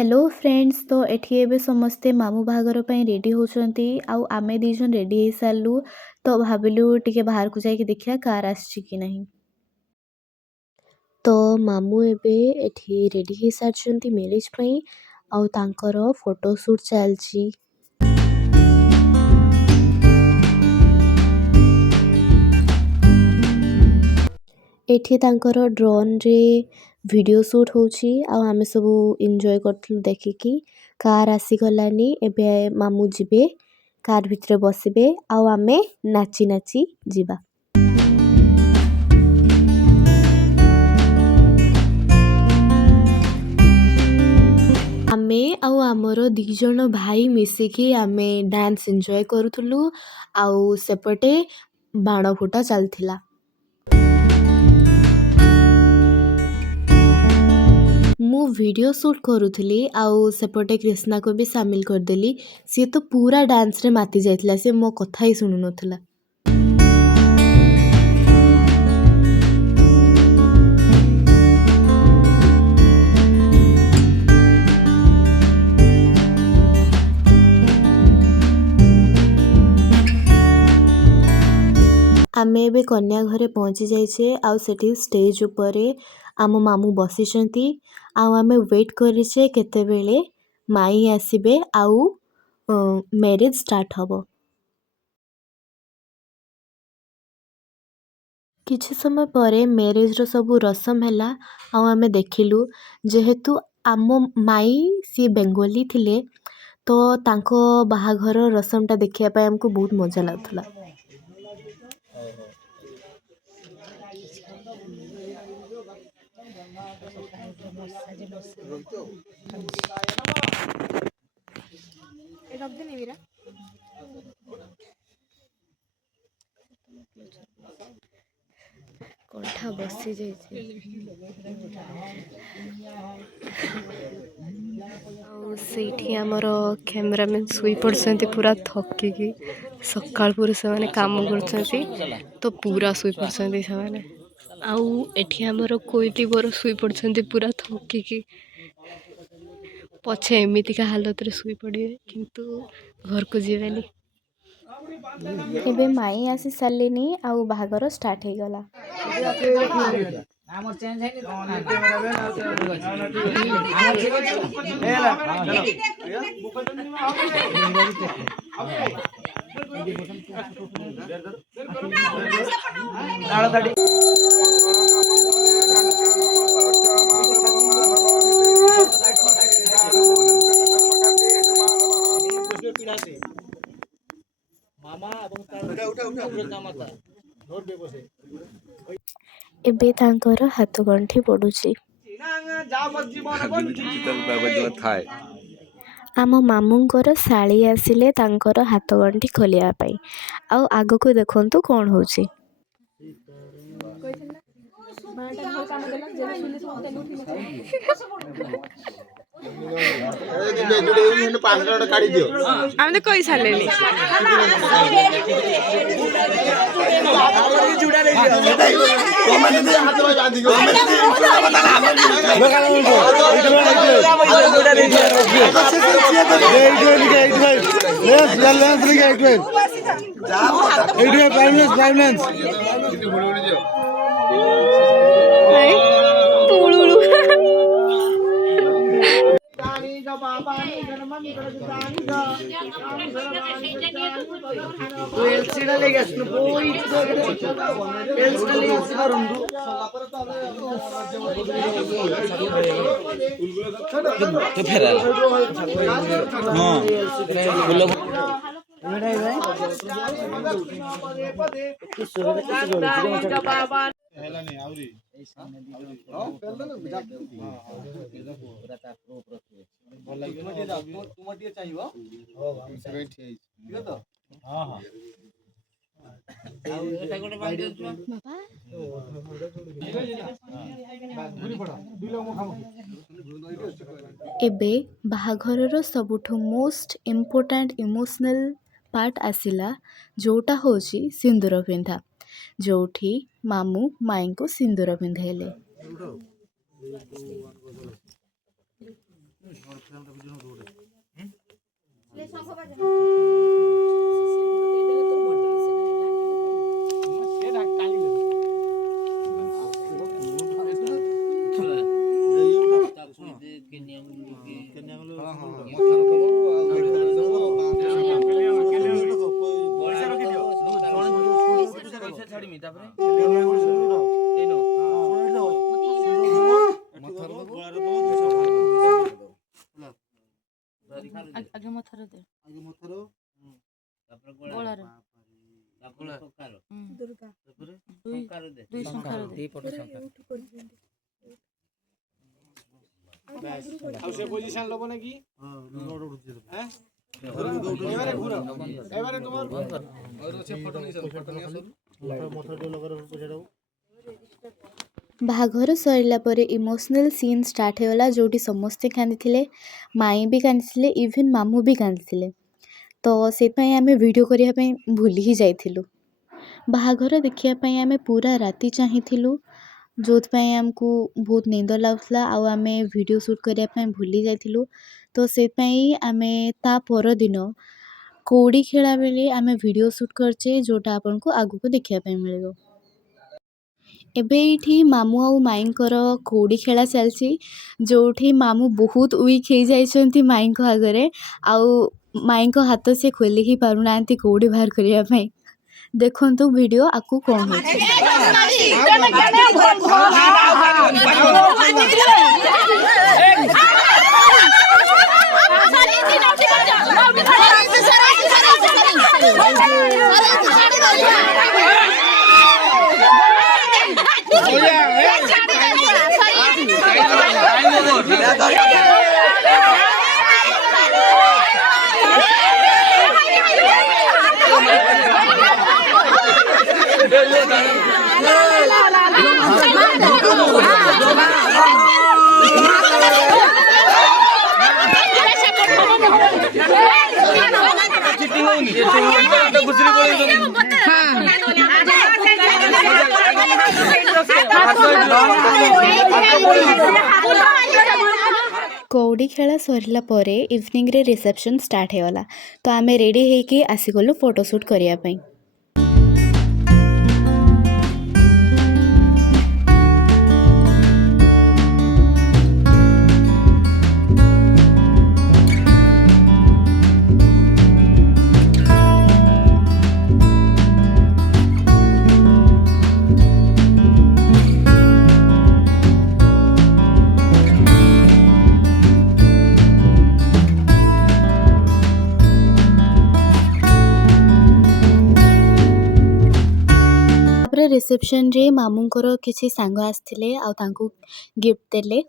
Hello friends, तो एठी एबे समस्ते मामू बाहागर ପାଇଁ रेडी होचंती आउ आमे दी जन रेडी हे सारलु। तो भाबिलु टिके बाहर को जाई के देखिया कार आछी कि नहीं। तो मामू एबे एठी रेडी हे सारचंती मैरिज ପାଇଁ आउ तांकर फोटो शूट चलची। एठी तांकर ड्रोन रे वीडियो शूट होची आउ आमे सबु एन्जॉय करथलु देखिकी। कार आसी गलानी एबे मामू जिबे कार भितरे बसिबे आउ आमे नाची नाची जिबा। आमे आउ आमर दी जन भाई मिसिकी आमे डांस एन्जॉय करूथलु आउ सेपटे बाण फुटा चलथिला। मु वीडियो शूट करूथली आउ सेपटे कृष्णा को भी शामिल करदेली। सी तो पूरा डांस रे माती जाइथिला, से मो कथा ही सुनु नथिला। आमे एबे कन्या घरे पहुंची जाइछे आउ सेठी स्टेज उपरे आम मामू बसिचंती आउ आमे वेट करिछे केतेबेले माई आसीबे आउ मैरिज स्टार्ट हबो। किछि समय परे मैरिज रो सबु रसम हैला आउ आमे देखिलु। जेहेतु आम माई सी बेंगोली थिले तो तांको बाहाघर रसमटा देखिया पाए हमको बहुत मजा लागथला। कंठा बसी जाइछे आउ सेठी हमर कैमरामैन सुई पड़संती पूरा थकिकी। सकाळ पुर से माने काम करछंती तो पूरा सुई पड़संती से माने। आउ एठी हमर कोइटी बर सुई पड़संती पूरा थकिकी। पछे एमितिका हालत रे सुई पड़िए किंतु घर को जीवेनी। एबे माई आसी सारलेनी आउ बाहागर स्टार्ट हे गला। एबे तांकर हाथ गंठी पड़ुची। आम मामूंकर साड़ी आसिले तांकर हाथ गंठी खोलिया पाई आउ आगो को देखंतु कोन होची। आम तो कई सालेनी एबे बाहाघरर सबुठु मोस्ट इम्पोर्टेंट इमोशनल पार्ट आसिला, जोटा होची सिंदूर पिंधा। जोठी मामू माई को सिंदूर पिंधेले। आगे मथर दे गोलार दुर्गा दुई संख्यार दे ଆଉ ସେ ପୋଜିଶନ ଲବ ନା କି ଲୋଡ ଉଠୁଛି हैं ଏବାরে ଘୁର ଏବାরে তোমার और ସେ ଫଟୋ नहीं मोटर जो लगा रहा है बाहाघर सरला परे इमोशनल सीन स्टार्ट होगा जोटी समस्ते कांदी माई भी कांदी इवन मामू भी कांदी तो से आमे वीडियो करने भूली ही जाइलु बाहाघर देखापी आमे पूरा राति चाहिलु जो आमको बहुत नींद लगुला आम वीडियो शूट करने भूली जाइलु तो से आमे ता पर दिन कौड़ी खेला बेले आमे वीडियो शूट करचे जोटा आपन को आगु को देखापी मिल एबे इठी मामू आउ माईंकर कौड़ी खेला चलची जोठी मामू बहुत वीक हो जाइछंती माई को आगरे आउ माई को हाथ से खोली ही पारु नांती कौड़ी बाहर करिया पई देखंतु वीडियो आकु कोन कौड़ी खेला सरला परे इवनिंग रे रिसेप्शन स्टार्ट होगा तो आमे रेडी होके आसीगलु फोटोशूट करिया पई रिसेप्शन रे मामूंकर किसी सांग आसथिले आ तांको गिफ्ट देले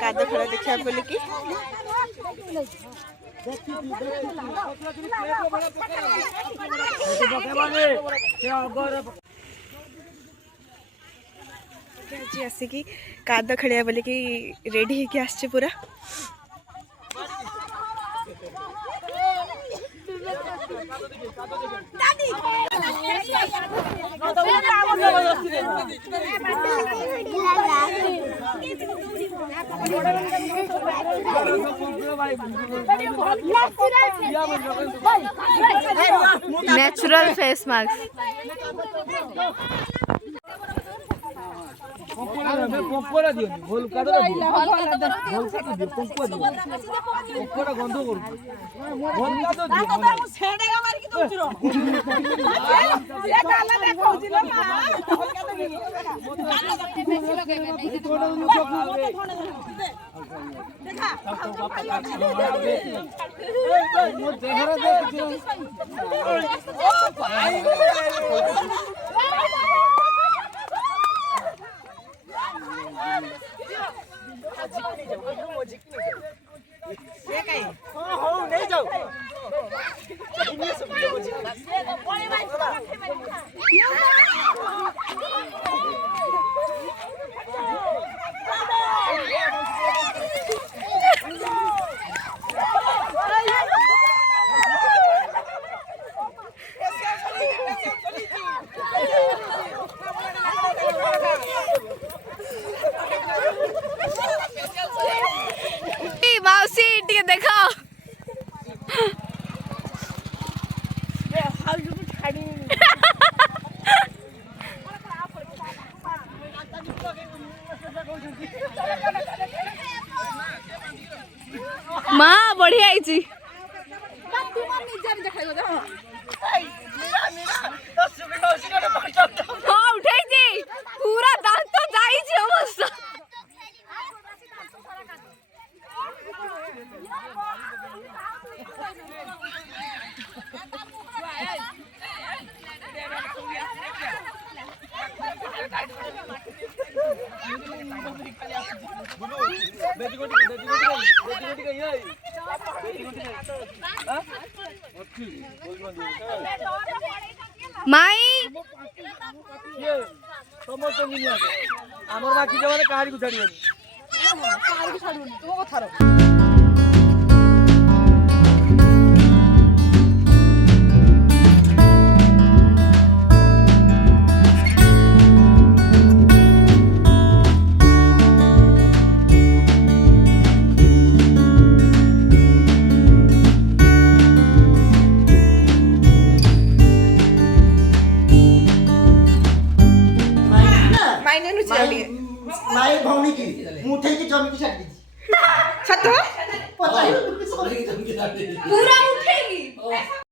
काद खेल देखा बोलिकी आसिकी काद खेलिया बोलिकी रेडी होके आसছে पूरा नेचुरल फेस मास्क पंपरा दियो भोल कादो दियो भोल कादो दियो पंपरा दियो पंपरा गंध करू भोल कादो दियो दादा मु छेडेगा मारी की दोचरो ये काला देखौची लो मा भोल कादो दियो देखि लगेबे नहीं देखा मो देहरा देखियो ओ भाई माउसी टिके देखा माँ बढ़िया आई हाँ उठाई पूरा दांत तो जाई अवस्था माई समस्त दुनिया आमर बाकी जमाने कहानी को छाड़िबनी कहानी को छाड़िबनी तो कथार माई भौणी की मुठे की जमी की छाड़ी छत पता है पूरा उठेगी